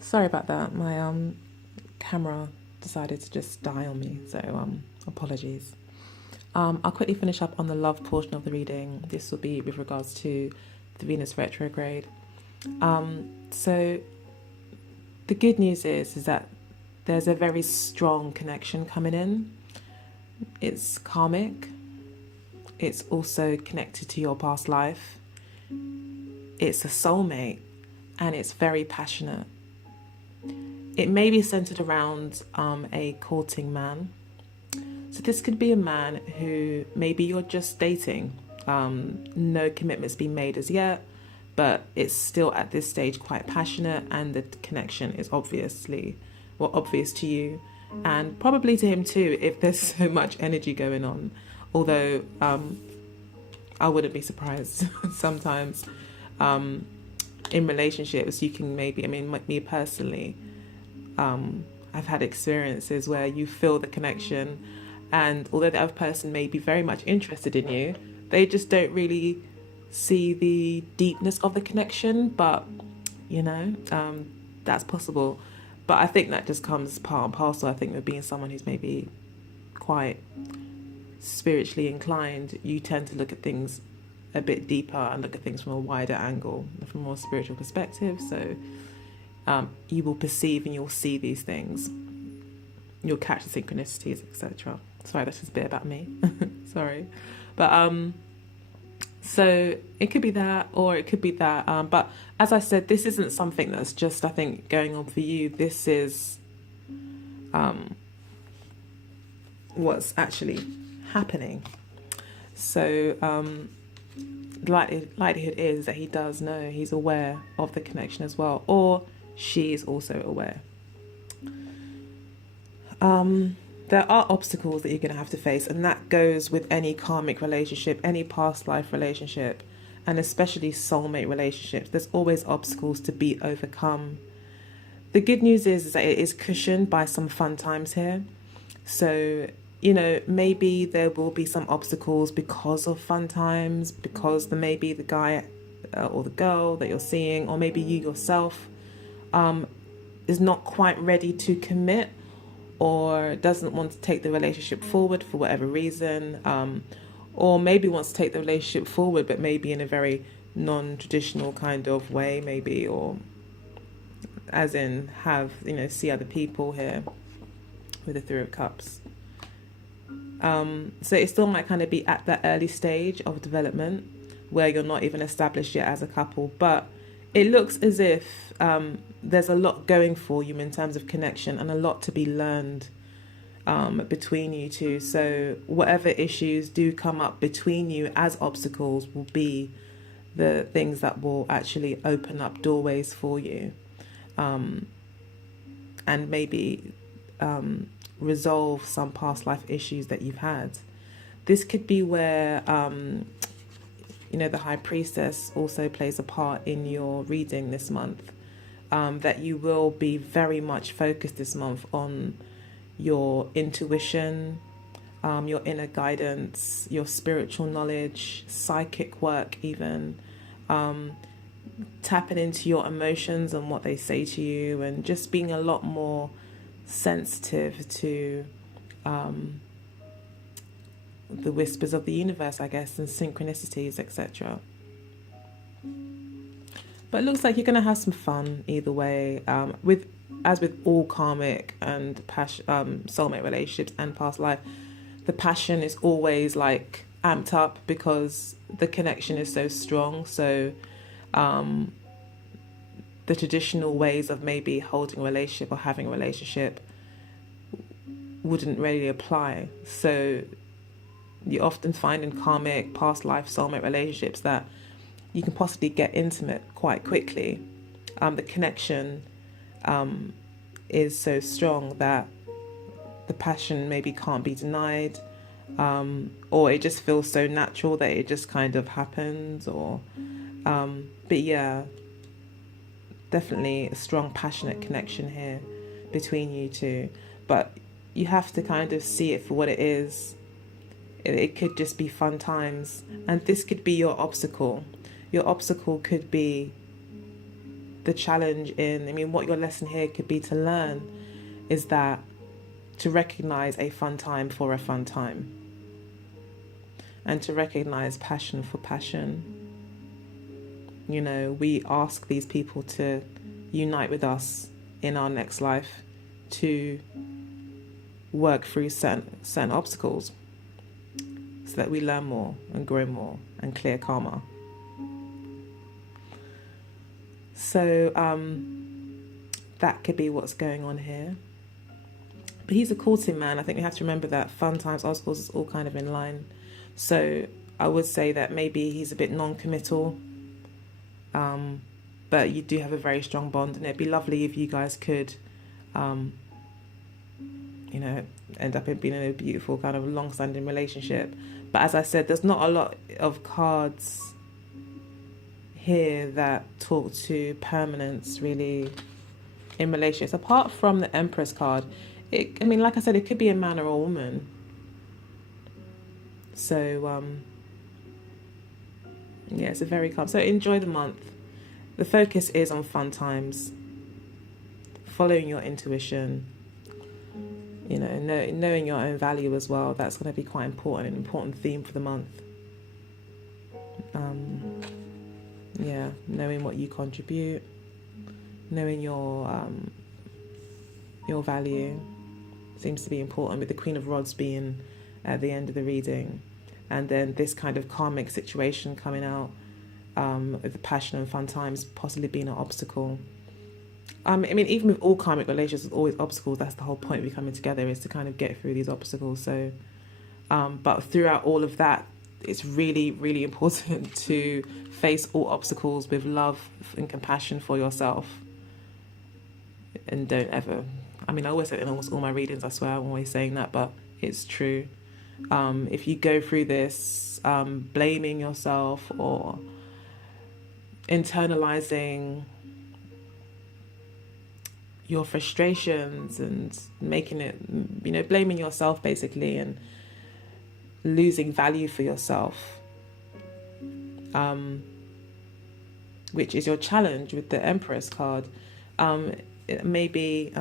Sorry about that. My camera decided to just die on me, so apologies. I'll quickly finish up on the love portion of the reading. This will be with regards to the Venus retrograde. So the good news is that there's a very strong connection coming in. It's karmic. It's also connected to your past life. It's a soulmate, and it's very passionate. It may be centered around a courting man. So this could be a man who maybe you're just dating. No commitments been made as yet, but it's still at this stage quite passionate, and the connection is obvious to you, and probably to him too if there's so much energy going on. Although I wouldn't be surprised sometimes. In relationships, you can maybe, me personally, I've had experiences where you feel the connection, and although the other person may be very much interested in you, they just don't really see the deepness of the connection. But that's possible. But I think that just comes part and parcel. I think with being someone who's maybe quite spiritually inclined, you tend to look at things a bit deeper and look at things from a wider angle, from a more spiritual perspective. So you will perceive and you'll see these things. You'll catch the synchronicities, etc. Sorry, that's just a bit about me. Sorry. But so it could be that, or it could be that. But as I said, this isn't something that's just, I think, going on for you. This is what's actually happening. So likelihood is that he does know, he's aware of the connection as well, or she's also aware. There are obstacles that you're going to have to face, and that goes with any karmic relationship, any past life relationship, and especially soulmate relationships. There's always obstacles to be overcome. The good news is that it is cushioned by some fun times here. So maybe there will be some obstacles because of fun times, because maybe the guy or the girl that you're seeing, or maybe you yourself, is not quite ready to commit, or doesn't want to take the relationship forward for whatever reason, or maybe wants to take the relationship forward, but maybe in a very non-traditional kind of way, maybe, or as in have, see other people here with the Three of Cups. So it still might kind of be at that early stage of development where you're not even established yet as a couple, but it looks as if there's a lot going for you in terms of connection, and a lot to be learned between you two. So whatever issues do come up between you as obstacles will be the things that will actually open up doorways for you, and maybe resolve some past life issues that you've had. This could be where the High Priestess also plays a part in your reading this month, that you will be very much focused this month on your intuition, your inner guidance, your spiritual knowledge, psychic work even, tapping into your emotions and what they say to you, and just being a lot more sensitive to the whispers of the universe, I guess, and synchronicities, etc. But it looks like you're going to have some fun either way. As with all karmic and soulmate relationships and past life, the passion is always like amped up because the connection is so strong. So the traditional ways of maybe holding a relationship or having a relationship wouldn't really apply. So you often find in karmic, past life, soulmate relationships that you can possibly get intimate quite quickly. The connection is so strong that the passion maybe can't be denied, or it just feels so natural that it just kind of happens. But yeah, definitely a strong, passionate connection here between you two. But you have to kind of see it for what it is. It could just be fun times, and this could be your obstacle. Your obstacle could be the challenge in, I mean, what your lesson here could be to learn is that to recognize a fun time for a fun time, and to recognize passion for passion. You know, we ask these people to unite with us in our next life to work through certain obstacles so that we learn more and grow more and clear karma. So that could be what's going on here. But he's a courting man. I think we have to remember that fun times, obstacles is all kind of in line. So I would say that maybe he's a bit non-committal, but you do have a very strong bond, and it'd be lovely if you guys could, you know, end up being in a beautiful kind of long-standing relationship. But as I said, there's not a lot of cards here that talk to permanence really in relationships, apart from the Empress card. I mean, like I said, it could be a man or a woman. So, yeah, it's a very calm. So enjoy the month. The focus is on fun times, following your intuition, you know, knowing your own value as well. That's going to be quite important, an important theme for the month. Yeah, knowing what you contribute, knowing your value seems to be important, with the Queen of Rods being at the end of the reading, and then this kind of karmic situation coming out, with the passion and fun times possibly being an obstacle. I mean, even with all karmic relationships, there's always obstacles. That's the whole point of we coming together, is to kind of get through these obstacles. So, but throughout all of that, it's really, really important to face all obstacles with love and compassion for yourself. And don't ever, I mean, I always say it in almost all my readings, I swear I'm always saying that, but it's true. If you go through this blaming yourself or internalizing your frustrations and making it, you know, blaming yourself basically, and losing value for yourself, which is your challenge with the Empress card, it may be,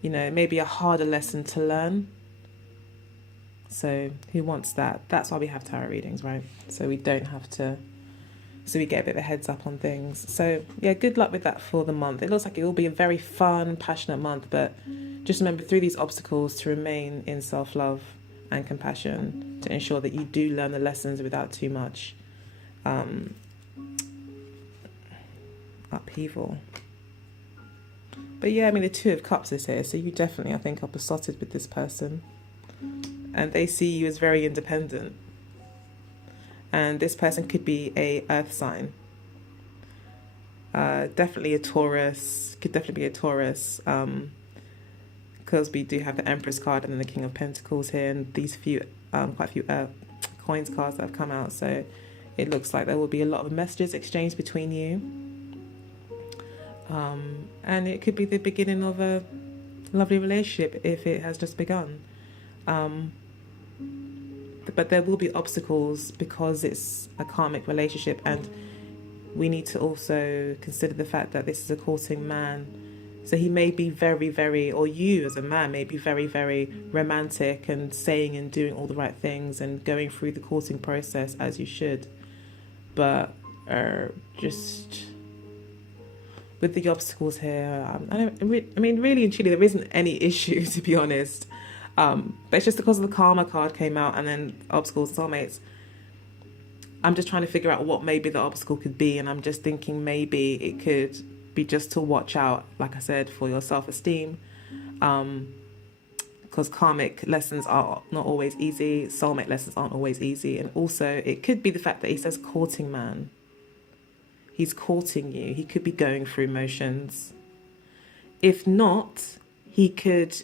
you know, it may be a harder lesson to learn. So who wants that? That's why we have tarot readings, right? So we don't have to, so we get a bit of a heads up on things. So yeah, good luck with that for the month. It looks like it will be a very fun, passionate month, but just remember, through these obstacles, to remain in self-love and compassion, to ensure that you do learn the lessons without too much upheaval. But yeah, I mean, the Two of Cups is here, so you definitely, I think, are besotted with this person, and they see you as very independent. And this person could be a earth sign, definitely a Taurus, could definitely be a Taurus, because we do have the Empress card and then the King of Pentacles here, and these quite a few coins cards that have come out. So it looks like there will be a lot of messages exchanged between you, and it could be the beginning of a lovely relationship if it has just begun. But there will be obstacles because it's a karmic relationship, and we need to also consider the fact that this is a courting man. So he may be very, very, or you as a man may be very, very romantic and saying and doing all the right things and going through the courting process as you should. But just with the obstacles here, I mean, really and truly, there isn't any issue, to be honest. But it's just because the Karma card came out and then obstacles, soulmates. I'm just trying to figure out what maybe the obstacle could be, and I'm just thinking maybe it could be just to watch out, like I said, for your self-esteem, because karmic lessons are not always easy, soulmate lessons aren't always easy, and also it could be the fact that he says courting man. He's courting you. He could be going through motions. If not, he could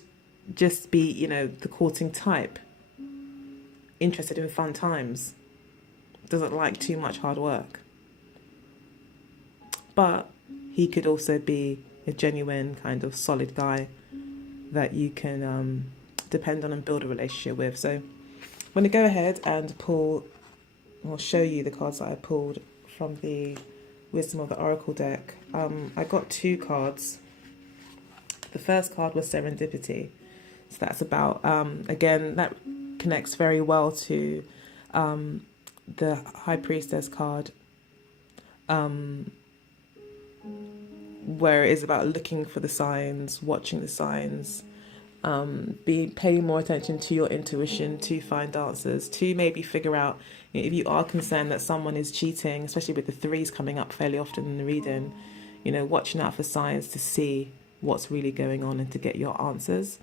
just be, you know, the courting type, interested in fun times, doesn't like too much hard work. But he could also be a genuine kind of solid guy that you can depend on and build a relationship with. So I'm going to go ahead and pull, or show you the cards that I pulled from the Wisdom of the Oracle deck, I got 2 cards. The first card was Serendipity. So that's about, again, that connects very well to the High Priestess card, where it is about looking for the signs, watching the signs, paying more attention to your intuition to find answers, to maybe figure out, you know, if you are concerned that someone is cheating, especially with the 3s coming up fairly often in the reading, you know, watching out for signs to see what's really going on and to get your answers.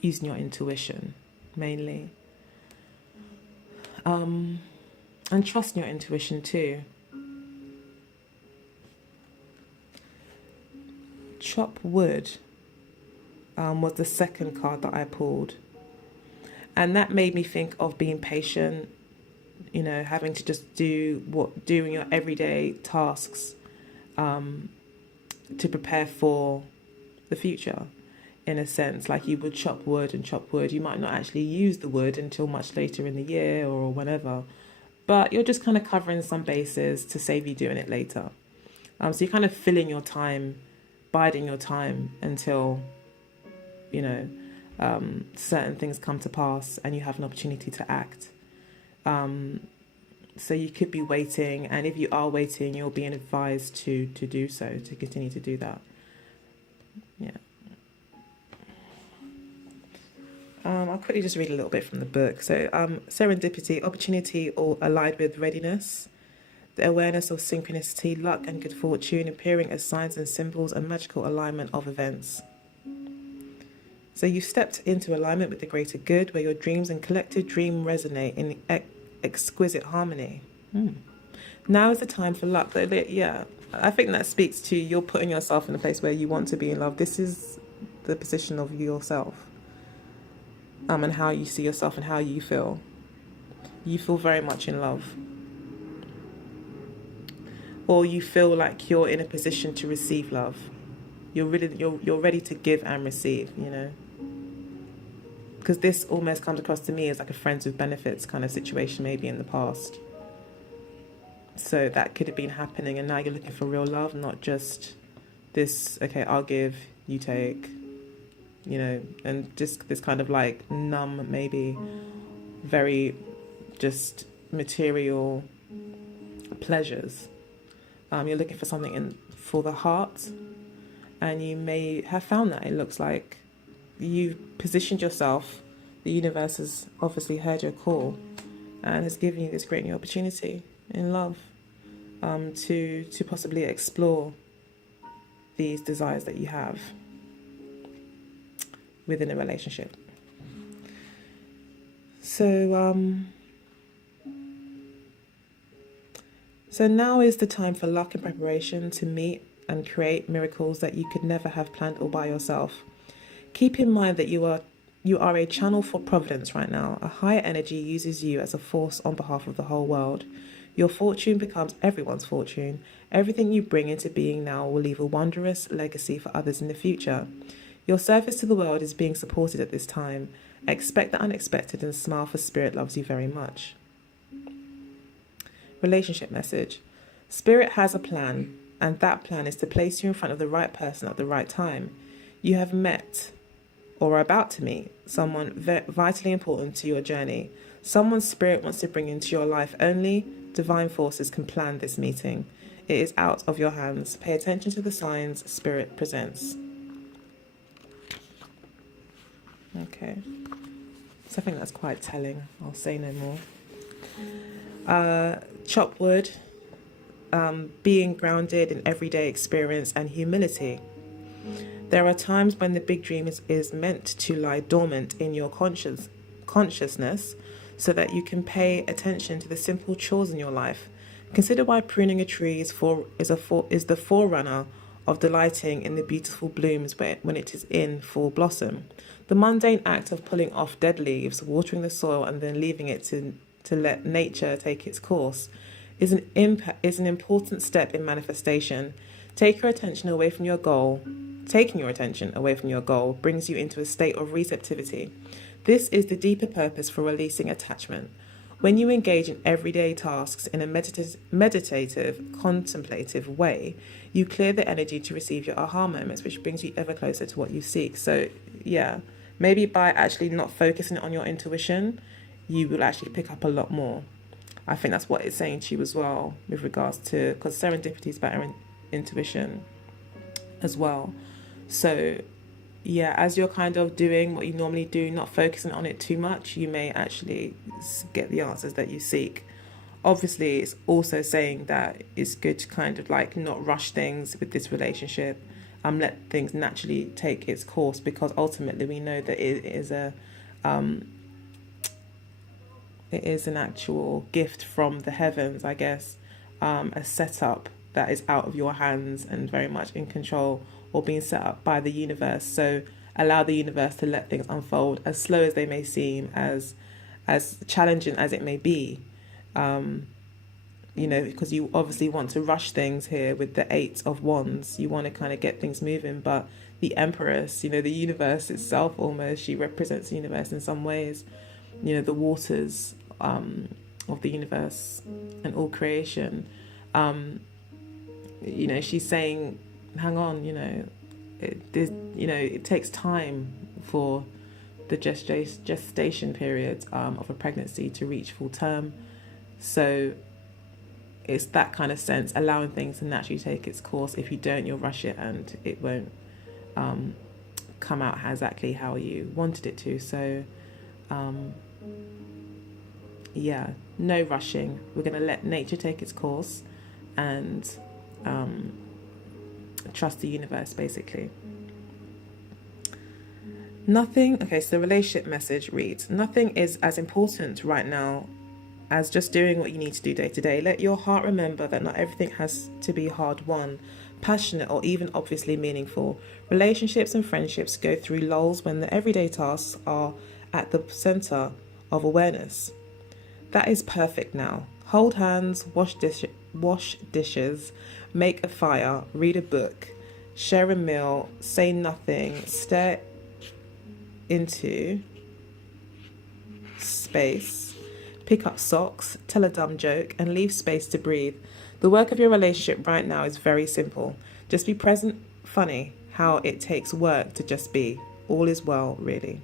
Using your intuition mainly. And trusting your intuition too. Chop wood was the second card that I pulled. And that made me think of being patient, you know, having to just doing your everyday tasks to prepare for the future, in a sense. Like you would chop wood, you might not actually use the wood until much later in the year or whenever, but you're just kind of covering some bases to save you doing it later. So you're kind of filling your time, biding your time until, you know, certain things come to pass and you have an opportunity to act. So you could be waiting, and if you are waiting, you're being advised to do so, to continue to do that. Yeah. I'll quickly just read a little bit from the book. So, serendipity, opportunity or allied with readiness, the awareness of synchronicity, luck and good fortune appearing as signs and symbols, and magical alignment of events. So you stepped into alignment with the greater good, where your dreams and collective dream resonate in exquisite harmony. Now is the time for luck. Yeah, I think that speaks to you're putting yourself in a place where you want to be in love. This is the position of yourself, and how you see yourself and how you feel. You feel very much in love, or you feel like you're in a position to receive love. You're ready to give and receive, you know. Because this almost comes across to me as like a friends with benefits kind of situation, maybe in the past. So that could have been happening, and now you're looking for real love, not just this, okay, I'll give, you take, you know, and just this kind of like numb, maybe very just material pleasures. You're looking for something for the heart, and you may have found that. It looks like you positioned yourself. The universe has obviously heard your call and has given you this great new opportunity in love, to possibly explore these desires that you have within a relationship. So now is the time for luck and preparation to meet and create miracles that you could never have planned all by yourself. Keep in mind that you are a channel for providence right now. A higher energy uses you as a force on behalf of the whole world. Your fortune becomes everyone's fortune. Everything you bring into being now will leave a wondrous legacy for others in the future. Your service to the world is being supported at this time. Expect the unexpected and smile, for Spirit loves you very much. Relationship message. Spirit has a plan, and that plan is to place you in front of the right person at the right time. You have met, or are about to meet, someone vitally important to your journey. Someone Spirit wants to bring into your life. Only divine forces can plan this meeting. It is out of your hands. Pay attention to the signs Spirit presents. Okay. So I think that's quite telling. I'll say no more. Chop wood. Being grounded in everyday experience and humility. There are times when the big dream is meant to lie dormant in your consciousness, so that you can pay attention to the simple chores in your life. Consider why pruning a tree is the forerunner of delighting in the beautiful blooms when it is in full blossom. The mundane act of pulling off dead leaves, watering the soil, and then leaving it to let nature take its course is an important step in manifestation. Taking your attention away from your goal brings you into a state of receptivity. This is the deeper purpose for releasing attachment. When you engage in everyday tasks in a meditative, contemplative way, you clear the energy to receive your aha moments, which brings you ever closer to what you seek. So, yeah, maybe by actually not focusing on your intuition, you will actually pick up a lot more. I think that's what it's saying to you as well, with regards to, because serendipity is about intuition as well. So, yeah, as you're kind of doing what you normally do, not focusing on it too much, you may actually get the answers that you seek. Obviously, it's also saying that it's good to kind of like not rush things with this relationship. Let things naturally take its course, because ultimately we know that it is an actual gift from the heavens, I guess, a setup that is out of your hands and very much in control, or being set up by the universe. So allow the universe to let things unfold, as slow as they may seem, as challenging as it may be. Because you obviously want to rush things here with the 8 of Wands. You want to kind of get things moving, but the Empress, the universe itself, almost, she represents the universe in some ways. The waters of the universe and all creation. She's saying, hang on, it takes time for the gestation period of a pregnancy to reach full term. So it's that kind of sense, allowing things to naturally take its course. If you don't, you'll rush it and it won't come out exactly how you wanted it to. So no rushing. We're going to let nature take its course and trust the universe, basically. Okay, so the relationship message reads, nothing is as important right now as just doing what you need to do day to day. Let your heart remember that not everything has to be hard won, passionate, or even obviously meaningful. Relationships and friendships go through lulls when the everyday tasks are at the center of awareness. That is perfect now. Hold hands, wash dishes, make a fire, read a book, share a meal, say nothing, stare into space, pick up socks, tell a dumb joke, and leave space to breathe. The work of your relationship right now is very simple. Just be present. Funny how it takes work to just be. All is well, really.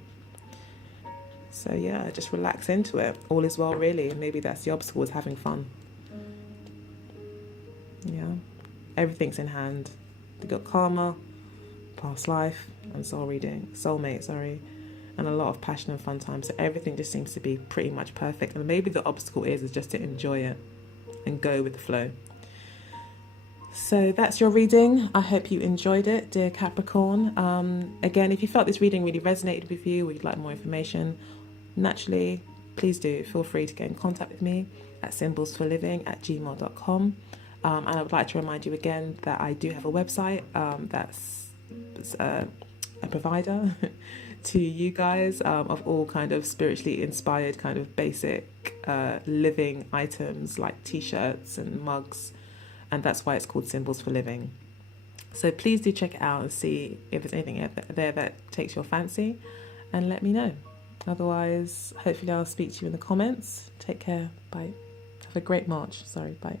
So yeah, just relax into it. All is well, really. And maybe that's the obstacle, is having fun. Yeah. Everything's in hand. They've got karma, past life, and soulmate, and a lot of passion and fun time. So everything just seems to be pretty much perfect. And maybe the obstacle is just to enjoy it and go with the flow. So that's your reading. I hope you enjoyed it, dear Capricorn. Again, if you felt this reading really resonated with you, or you'd like more information, naturally, please do feel free to get in contact with me at symbolsforliving@gmail.com. And I would like to remind you again that I do have a website that's a provider to you guys of all kind of spiritually inspired kind of basic living items like t-shirts and mugs, and that's why it's called Symbols for Living. So please do check it out and see if there's anything there that takes your fancy, and let me know. Otherwise, hopefully I'll speak to you in the comments. Take care. Bye. Have a great March. Bye.